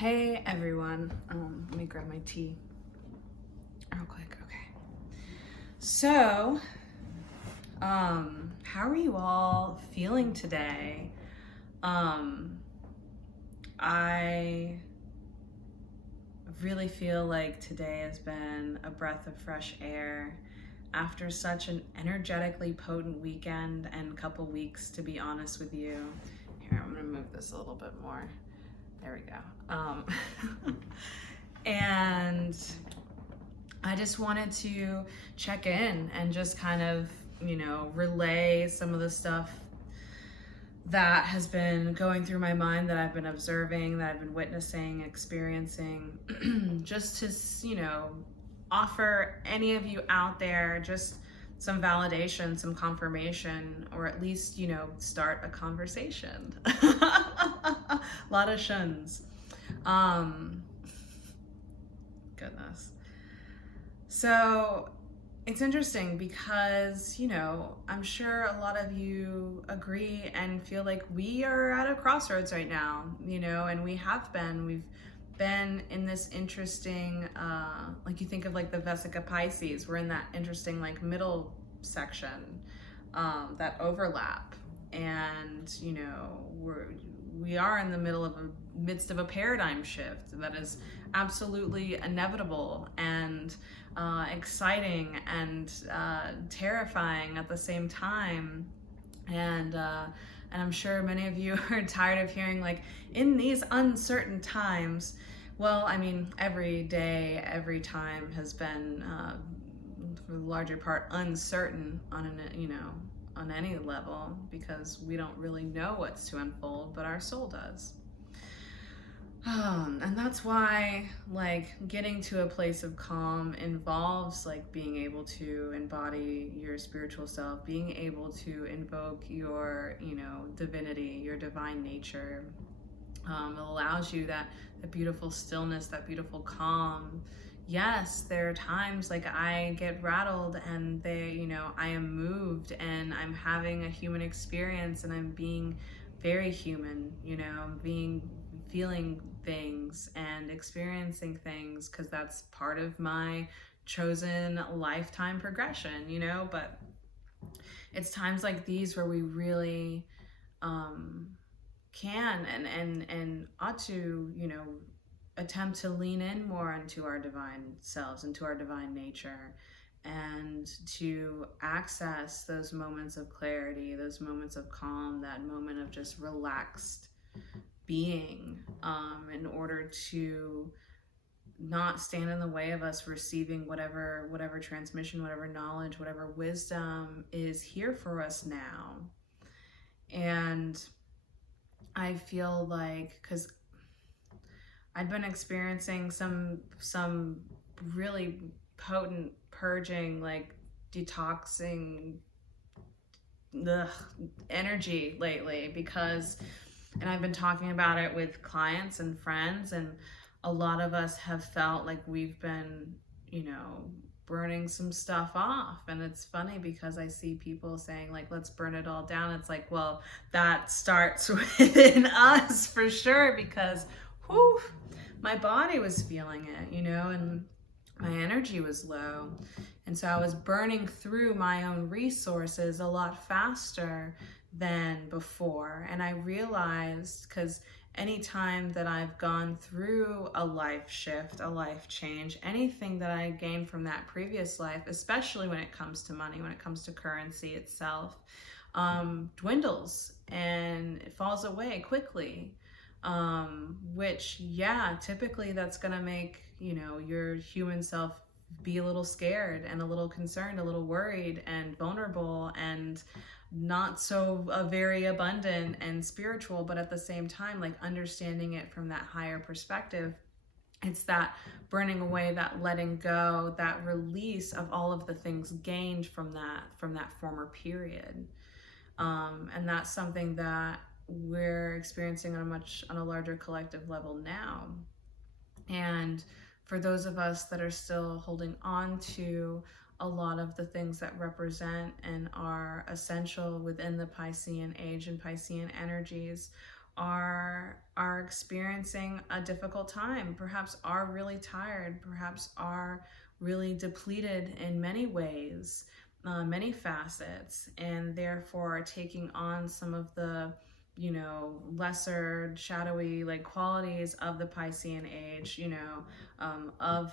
Hey everyone, let me grab my tea real quick. Okay. So, how are you all feeling today? Um, I really feel like today has been a breath of fresh air after such an energetically potent weekend and couple weeks, to be honest with you. Here, I'm gonna move this a little bit more. There we go. And I just wanted to check in and just kind of, relay some of the stuff that has been going through my mind, that I've been observing, that I've been witnessing, experiencing, just to, offer any of you out there just some validation, some confirmation, or at least, start a conversation. A lot of shuns. Goodness. So it's interesting because, I'm sure a lot of you agree and feel like we are at a crossroads right now, and we've been in this interesting, like you think of like the Vesica Pisces, we're in that interesting like middle section, that overlap. And, we are in the midst of a paradigm shift that is absolutely inevitable and exciting and terrifying at the same time. And I'm sure many of you are tired of hearing, like, in these uncertain times. Well, I mean, every day, every time has been, for the larger part, uncertain on on any level, because we don't really know what's to unfold, but our soul does. And that's why, like, getting to a place of calm involves, like, being able to embody your spiritual self, being able to invoke your, divinity, your divine nature. It allows you that beautiful stillness, that beautiful calm. Yes, there are times like I get rattled and I am moved and I'm having a human experience and I'm being very human, feeling things and experiencing things, because that's part of my chosen lifetime progression, but it's times like these where we really can and ought to, attempt to lean in more into our divine selves, into our divine nature, and to access those moments of clarity, those moments of calm, that moment of just relaxed being, in order to not stand in the way of us receiving whatever transmission, whatever knowledge, whatever wisdom is here for us now. And I feel like, because I'd been experiencing some really potent purging, like detoxing energy lately, because, and I've been talking about it with clients and friends, and a lot of us have felt like we've been, burning some stuff off. And it's funny because I see people saying, like, let's burn it all down. It's like, well, that starts within us for sure, because whew, my body was feeling it, and my energy was low. And so I was burning through my own resources a lot faster than before. And I realized, because anytime that I've gone through a life shift, a life change, anything that I gained from that previous life, especially when it comes to money, when it comes to currency itself, dwindles and it falls away quickly. Which, yeah, typically that's gonna make, your human self be a little scared and a little concerned, a little worried and vulnerable and not so very abundant and spiritual. But at the same time, like, understanding it from that higher perspective, it's that burning away, that letting go, that release of all of the things gained from that former period. And that's something that we're experiencing on a larger collective level now. And for those of us that are still holding on to a lot of the things that represent and are essential within the Piscean Age and Piscean energies, are experiencing a difficult time, perhaps are really tired, perhaps are really depleted in many ways, many facets, and therefore are taking on some of the, you know, lesser shadowy like qualities of the Piscean age, you know, of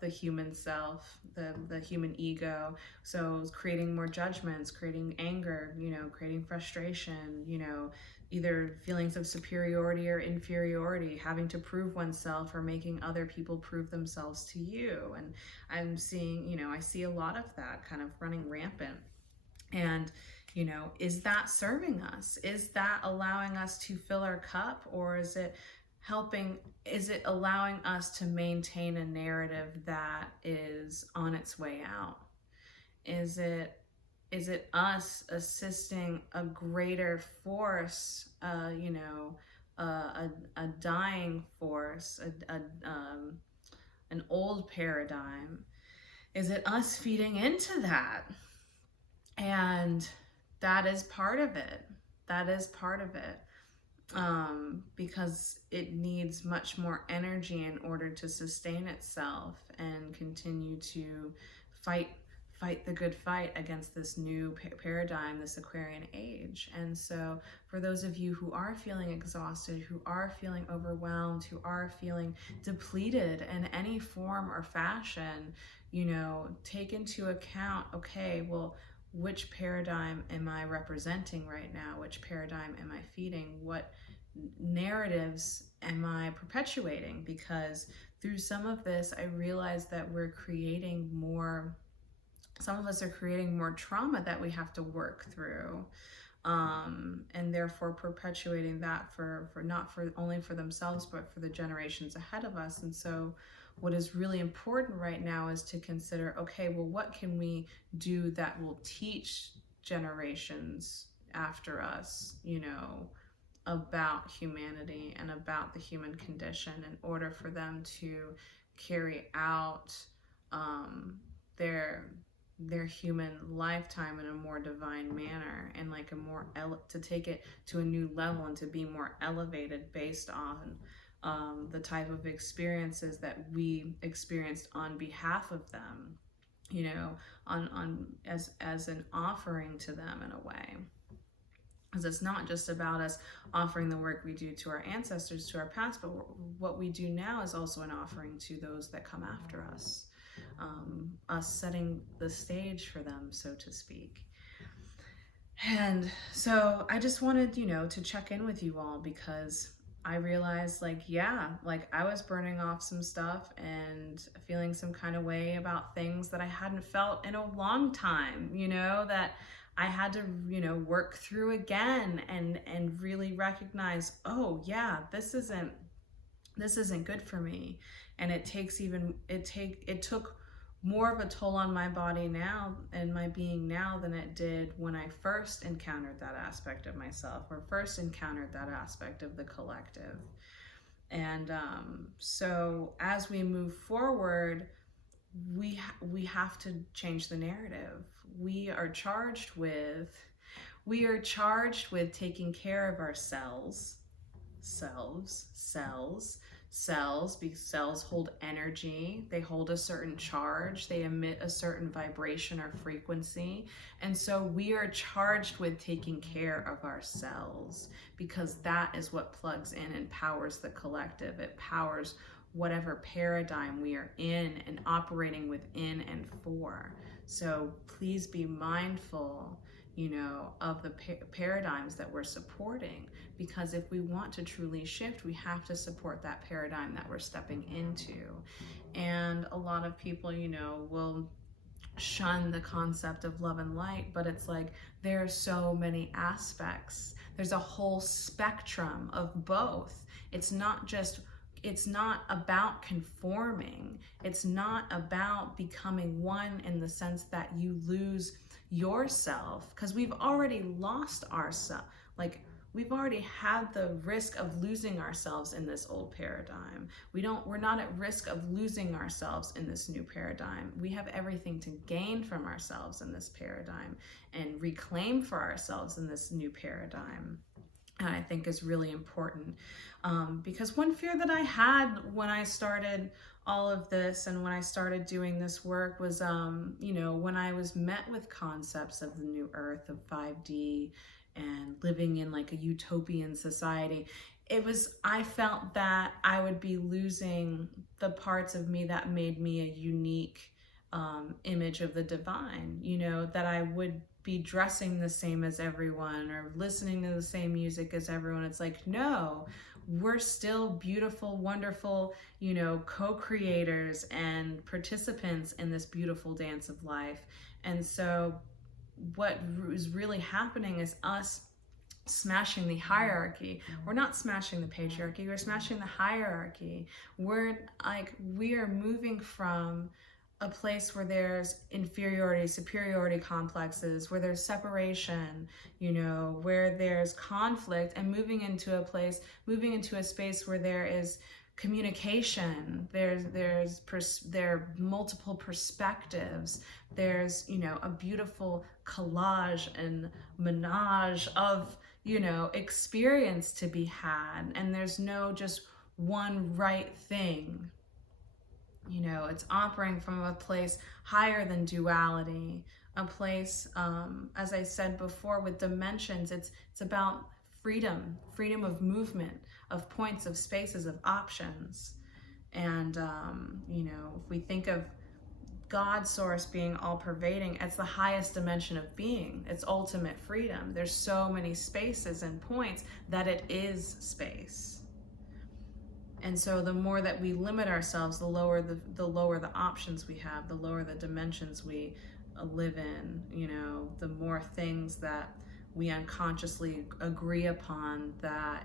the human self, the human ego. So creating more judgments, creating anger, you know, creating frustration, you know, either feelings of superiority or inferiority, having to prove oneself or making other people prove themselves to you. And I'm seeing, you know, I see a lot of that kind of running rampant. And, you know, is that serving us? Is that allowing us to fill our cup, or is it allowing us to maintain a narrative that is on its way out? Is it us assisting a greater force, you know, a dying force, an old paradigm? Is it us feeding into that? And that is part of it. That is part of it. Because it needs much more energy in order to sustain itself and continue to fight the good fight against this new paradigm, this Aquarian age. And so for those of you who are feeling exhausted, who are feeling overwhelmed, who are feeling depleted in any form or fashion, you know, take into account, okay, well, which paradigm am I representing right now? Which paradigm am I feeding? What narratives am I perpetuating? Because through some of this, I realize that we're creating more, some of us are creating more trauma that we have to work through. And therefore perpetuating that for not for only for themselves, but for the generations ahead of us. And so what is really important right now is to consider, okay, well, what can we do that will teach generations after us, you know, about humanity and about the human condition, in order for them to carry out their human lifetime in a more divine manner, and like a more to take it to a new level and to be more elevated based on the type of experiences that we experienced on behalf of them, you know, on as an offering to them in a way. Because it's not just about us offering the work we do to our ancestors, to our past, but what we do now is also an offering to those that come after us. Us setting the stage for them, so to speak. And so I just wanted, you know, to check in with you all, because I realized, like, yeah, like I was burning off some stuff and feeling some kind of way about things that I hadn't felt in a long time, you know, that I had to, you know, work through again and really recognize, oh yeah, this isn't good for me. And it took more of a toll on my body now and my being now than it did when I first encountered that aspect of myself, or first encountered that aspect of the collective. And so as we move forward, we have to change the narrative. We are charged with taking care of ourselves, because cells hold energy, they hold a certain charge, they emit a certain vibration or frequency. And so we are charged with taking care of ourselves, because that is what plugs in and powers the collective. It powers whatever paradigm we are in and operating within and for. So please be mindful, you know, of the paradigms that we're supporting, because if we want to truly shift, we have to support that paradigm that we're stepping into. And a lot of people, you know, will shun the concept of love and light, but it's like there are so many aspects. There's a whole spectrum of both. It's not about conforming. It's not about becoming one in the sense that you lose yourself, because we've already lost ourselves. Like, we've already had the risk of losing ourselves in this old paradigm. We're not at risk of losing ourselves in this new paradigm. We have everything to gain from ourselves in this paradigm and reclaim for ourselves in this new paradigm. And I think is really important, because one fear that I had when I started all of this and when I started doing this work was, when I was met with concepts of the new earth, of 5D, and living in like a utopian society, I felt that I would be losing the parts of me that made me a unique image of the divine, that I would be dressing the same as everyone or listening to the same music as everyone. It's like, no, we're still beautiful, wonderful, co-creators and participants in this beautiful dance of life. And so what is really happening is us smashing the hierarchy. We're not smashing the patriarchy, we're smashing the hierarchy. We are moving from a place where there's inferiority, superiority complexes, where there's separation, where there's conflict, and moving into a space where there is communication, there are multiple perspectives, there's a beautiful collage and menage of experience to be had, and there's no just one right thing. It's operating from a place higher than duality, a place, as I said before, with dimensions. It's about freedom of movement, of points, of spaces, of options. And, if we think of God source being all pervading, it's the highest dimension of being. It's ultimate freedom. There's so many spaces and points that it is space. And so the more that we limit ourselves, the lower the options we have, the lower the dimensions we live in, the more things that we unconsciously agree upon that,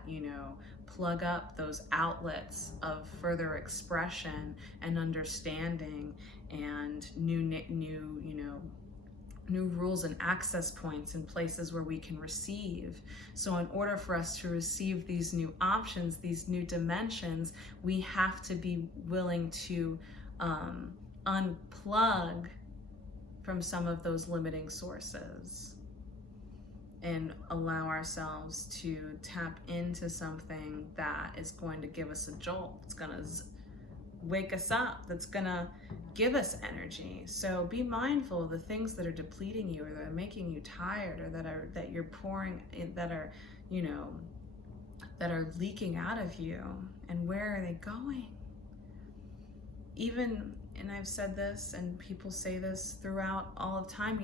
plug up those outlets of further expression and understanding and new rules and access points and places where we can receive. So in order for us to receive these new options, these new dimensions, we have to be willing to unplug from some of those limiting sources and allow ourselves to tap into something that is going to give us a jolt. It's going to wake us up, that's gonna give us energy. So be mindful of the things that are depleting you, or that are making you tired, or that you're pouring in, that are leaking out of you, and where are they going? Even, and I've said this and people say this throughout all of time,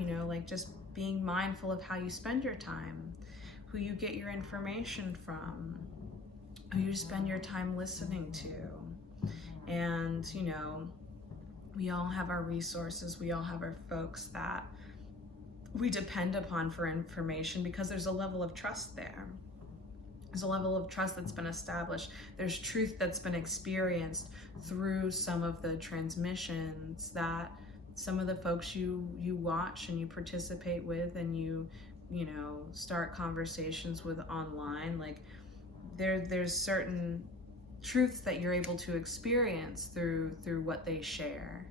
just being mindful of how you spend your time, who you get your information from, who you spend your time listening to. And, we all have our resources, we all have our folks that we depend upon for information, because there's a level of trust there. There's a level of trust that's been established. There's truth that's been experienced through some of the transmissions that some of the folks you watch and you participate with and you start conversations with online. Like there's certain truths that you're able to experience through what they share.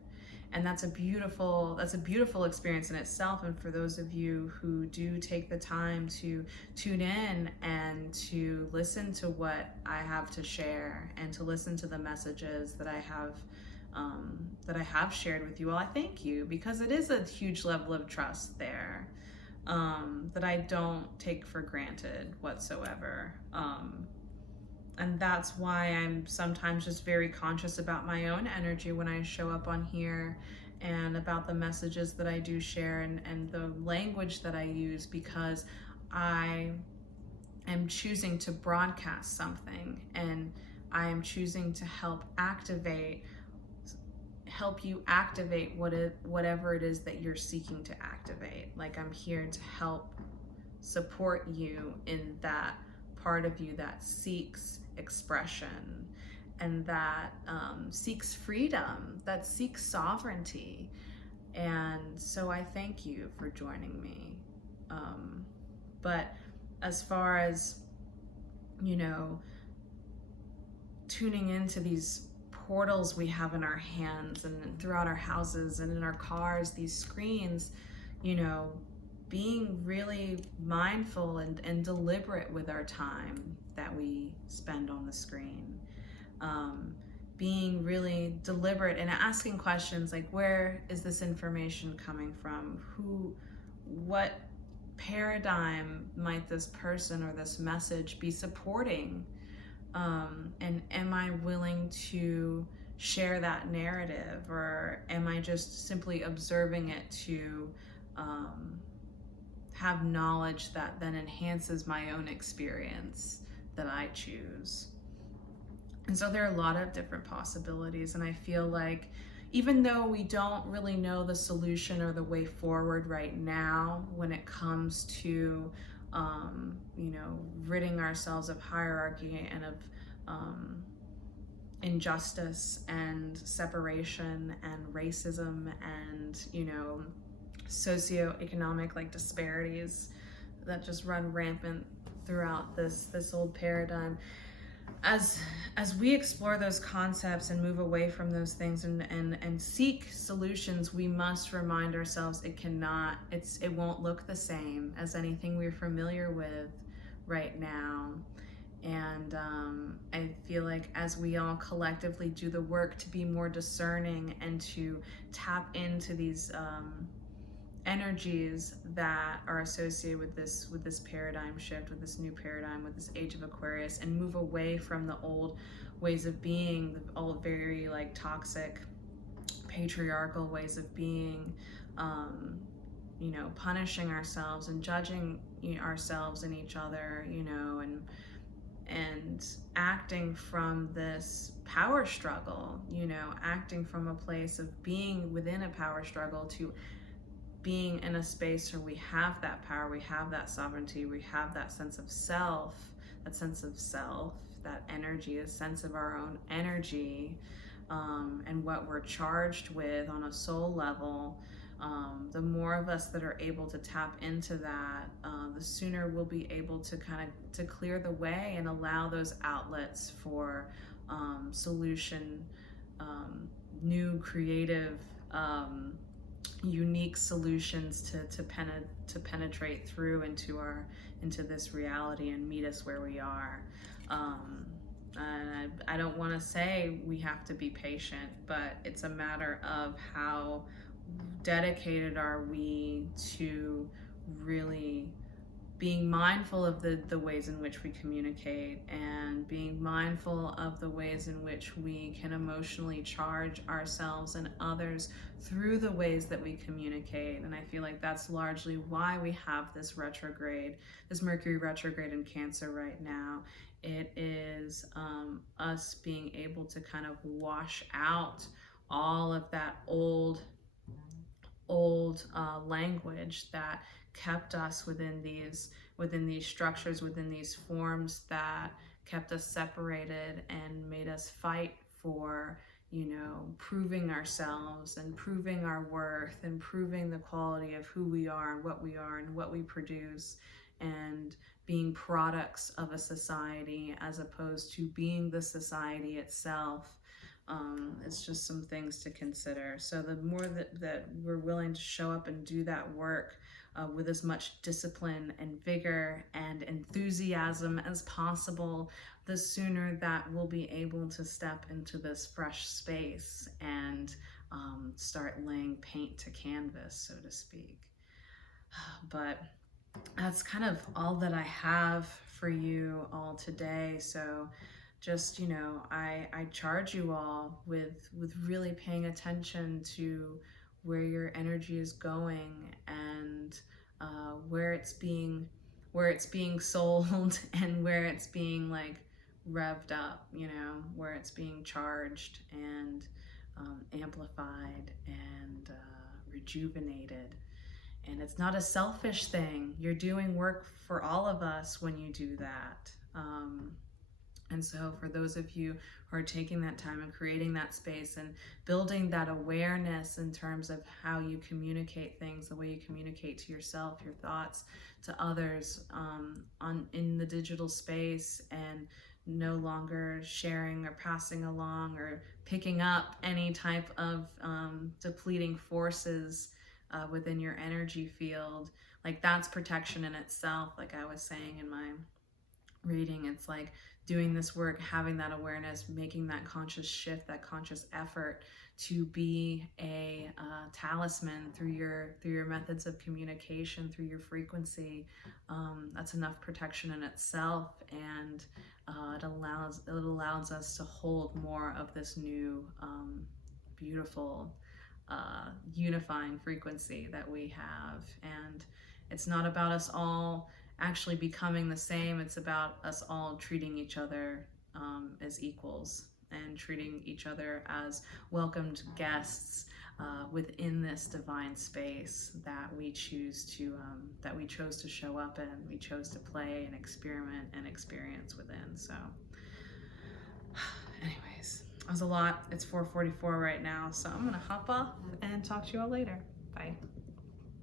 And that's a beautiful experience in itself. And for those of you who do take the time to tune in and to listen to what I have to share and to listen to the messages that I have shared with you all, I thank you, because it is a huge level of trust there that I don't take for granted whatsoever. And that's why I'm sometimes just very conscious about my own energy when I show up on here, and about the messages that I do share, and the language that I use, because I am choosing to broadcast something, and I am choosing to help you activate whatever it is that you're seeking to activate. Like, I'm here to help support you in that part of you that seeks expression, and that seeks freedom, that seeks sovereignty. And so I thank you for joining me. But as far as, tuning into these portals we have in our hands and throughout our houses and in our cars, these screens, being really mindful and deliberate with our time that we spend on the screen. Being really deliberate and asking questions like, where is this information coming from? What paradigm might this person or this message be supporting? And am I willing to share that narrative, or am I just simply observing it to have knowledge that then enhances my own experience that I choose? And so there are a lot of different possibilities, and I feel like even though we don't really know the solution or the way forward right now when it comes to ridding ourselves of hierarchy and of injustice and separation and racism and socioeconomic like disparities that just run rampant throughout this old paradigm. As we explore those concepts and move away from those things and seek solutions, we must remind ourselves it won't look the same as anything we're familiar with right now. And I feel like as we all collectively do the work to be more discerning and to tap into these energies that are associated with this paradigm shift, with this new paradigm, with this age of Aquarius, and move away from the old ways of being, the old very like toxic patriarchal ways of being, punishing ourselves and judging ourselves and each other, and acting from this power struggle, acting from a place of being within a power struggle to being in a space where we have that power, we have that sovereignty, we have that sense of self, that energy, a sense of our own energy, and what we're charged with on a soul level. The more of us that are able to tap into that, the sooner we'll be able to to clear the way and allow those outlets for solution, new creative, unique solutions to penetrate through into this reality and meet us where we are. And I don't want to say we have to be patient, but it's a matter of how dedicated are we to really being mindful of the ways in which we communicate, and being mindful of the ways in which we can emotionally charge ourselves and others through the ways that we communicate. And I feel like that's largely why we have this Mercury retrograde in Cancer right now. It is us being able to kind of wash out all of that old language that kept us within these structures, within these forms, that kept us separated and made us fight for proving ourselves and proving our worth and proving the quality of who we are and what we produce, and being products of a society as opposed to being the society itself. It's just some things to consider. So the more that we're willing to show up and do that work with as much discipline and vigor and enthusiasm as possible, the sooner that we'll be able to step into this fresh space and start laying paint to canvas, so to speak. But that's kind of all that I have for you all today. So just, I charge you all with really paying attention to where your energy is going, and where it's being sold and where it's being like revved up, where it's being charged and amplified and rejuvenated. And it's not a selfish thing. You're doing work for all of us when you do that. And so for those of you who are taking that time and creating that space and building that awareness in terms of how you communicate things, the way you communicate to yourself, your thoughts, to others in the digital space, and no longer sharing or passing along or picking up any type of depleting forces within your energy field, like that's protection in itself. Like I was saying in my reading, it's like doing this work, having that awareness, making that conscious shift, that conscious effort to be a talisman through your methods of communication, through your frequency. That's enough protection in itself, and it allows us to hold more of this new beautiful unifying frequency that we have. And it's not about us all actually becoming the same. It's about us all treating each other as equals, and treating each other as welcomed guests within this divine space that we chose to show up in, we chose to play and experiment and experience within. So anyways, that was a lot. It's 4:44 right now, so I'm gonna hop off and talk to you all later. Bye.